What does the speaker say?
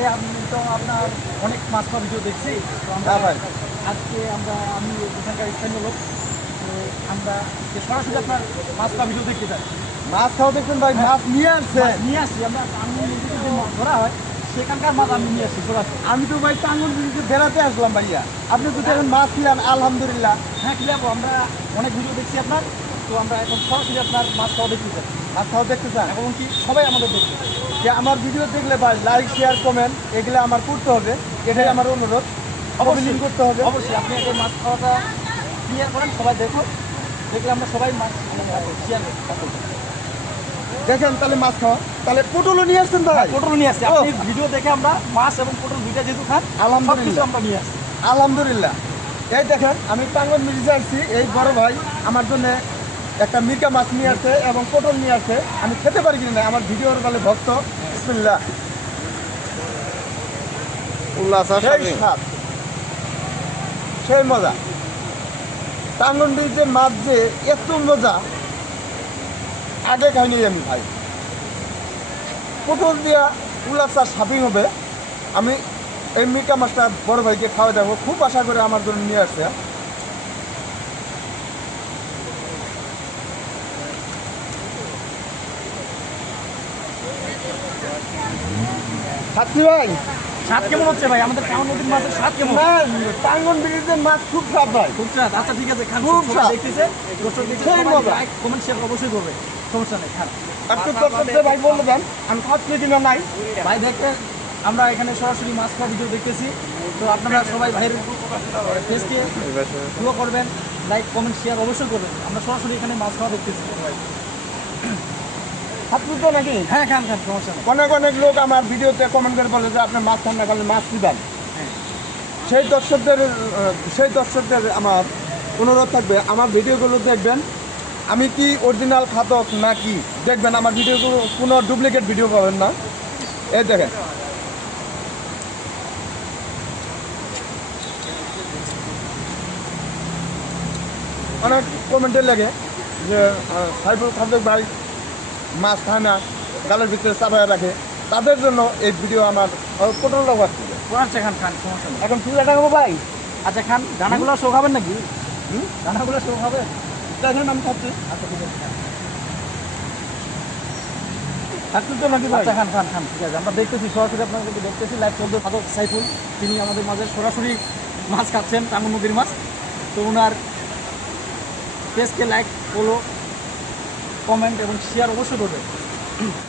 ভাই আমি তো আপনার অনেক মাছ খাওয়া ভিডিও দেখছি। তো আমরা ভাই আজকে আমি এখানকার স্থানীয় লোক, তো আমরা সরাসরি আপনার মাছ খাওয়া ভিডিও দেখতে চাই। মাছ খাওয়া দেখছেন ভাই, মাছ নিয়ে আসছে। মাছ নিয়ে আসছি আমরা, আমি নদীতে যে মাছ ধরা হয় সেখানকার মাছ আমি নিয়ে আসছি সরাসরি। আমি তো ভাই টাঙ্গন ব্রিজে বেড়াতে আসলাম ভাইয়া, আপনি যদি এখন মাছ খিলান আলহামদুলিল্লাহ। হ্যাঁ ক্লিয়ার, আমরা অনেক ভিডিও দেখছি আপনার, তো আমরা এখন সরাসরি আপনার মাছ খাওয়া দেখতে চাই মাছ খাওয়া দেখতে চান? এবং কি সবাই আমাদের দেখতে চাই। যে আমার ভিডিও দেখলে ভাই লাইক শেয়ার কমেন্ট এগুলো আমার করতে হবে, এটাই আমার অনুরোধ। অবশ্যই করতে হবে। অবশ্যই আপনি এই মাছ খাওয়াটা ক্লিয়ার করেন, সবাই দেখো, দেখলে আমরা সবাই মাছ শেয়ার করবো। দেখেন তাহলে মাছ খাওয়া, তাহলে পটলও নিয়ে আসছেন ভাই? পটল নিয়ে আসছি, আপনি ভিডিও দেখে আমরা মাছ এবং পটল দুইটা যেহেতু খান, আলহামদুলিল্লাহ আমরা নিয়ে আসছি। আলহামদুলিল্লাহ। এই দেখেন আমি টাঙ্গন ব্রিজে আসছি, এই বড় ভাই আমার জন্য একটা মির্কা মাছ নিয়ে আসছে এবং পটল নিয়ে আসছে। আমি খেতে পারি কিনা, আমার ভিডিওর বলে ভক্ত। বিসমিল্লাহ। সেই স্বাদ, সেই মজা। টাঙ্গন ব্রিজের মাছ যে এত মজা আগে খাইনি আমি ভাই। পটল দিয়া উল্লাসটা স্বাদই হবে। আমি এই মির্কা মাছটা বড় ভাইকে খাওয়া দেবো, খুব আশা করে আমার জন্য নিয়ে আসছে। খাচ্ছি ভাই। স্বাদ কেমন হচ্ছে ভাই? আমাদের টাউন নদীর মাছের স্বাদ কেমন? না, টাঙ্গন ব্রিজের মাছ খুব স্বাদ ভাই। খুব স্বাদ। আচ্ছা ঠিক আছে, খান। খুব স্বাদ। দেখতেছে, দর্শক দেখতেছে, সেই মজা। লাইক কমেন্ট শেয়ার অবশ্যই করবে, সমস্যা নেই, খান। একটু দর্শকদের ভাই বলে দেন আমি খাচ্ছি কিনা নাই। ভাই দেখবেন, আমরা এখানে সরাসরি মাছ খাওয়া ভিডিও দেখতেছি, তো আপনারা সবাই ভাইয়ের ফেসকে ফলো করবেন, লাইক কমেন্ট শেয়ার অবশ্যই করবেন। আমরা সরাসরি এখানে মাছ খাওয়া দেখতেছি। খাচ্ছি তো নাকি? হ্যাঁ খান খান, সমস্যা নেই। অনেক অনেক লোক আমার ভিডিওতে কমেন্ট করে বলে যে আপনার মাছ ঠান্ডা করলে মাছ দিবেন। হ্যাঁ। সেই দর্শকদের আমার অনুরোধ থাকবে, আমার ভিডিওগুলো দেখবেন আমি কি অরিজিনাল খাতক নাকি দেখবেন। আমার ভিডিওগুলো কোনো ডুপ্লিকেট ভিডিও পাবেন না। এই দেখেন অনেক কমেন্টে লাগে যে সাইফুল খাতক ভাই মাছ খায় না, গালের ভিতরে চাপায় রাখে, তাদের জন্য এই ভিডিও আমার পটল লাগছে। আচ্ছা খান খান, সমস্যা নেই। এখন চুলাটা খাবো ভাই। আচ্ছা খান, দানাগুলো শো খাবেন নাকি? দানাগুলো শো খাবেন? দেখেন আমি খাচ্ছি। আচ্ছা ঠিক আছে খান। খাচ্ছি তো নাকি ভাই? আচ্ছা খান খান খান, ঠিক আছে। আমরা দেখতেছি সরাসরি, আপনাদেরকে দেখতেছি লাইভ চলবে। খাদক সাইফুল, তিনি আমাদের মাঝে সরাসরি মাছ খাচ্ছেন, টাঙ্গন নদীর মাছ। তো ওনার পেজকে লাইক, ফলো, কমেন্ট এবং শেয়ার অবশ্যই করবেন।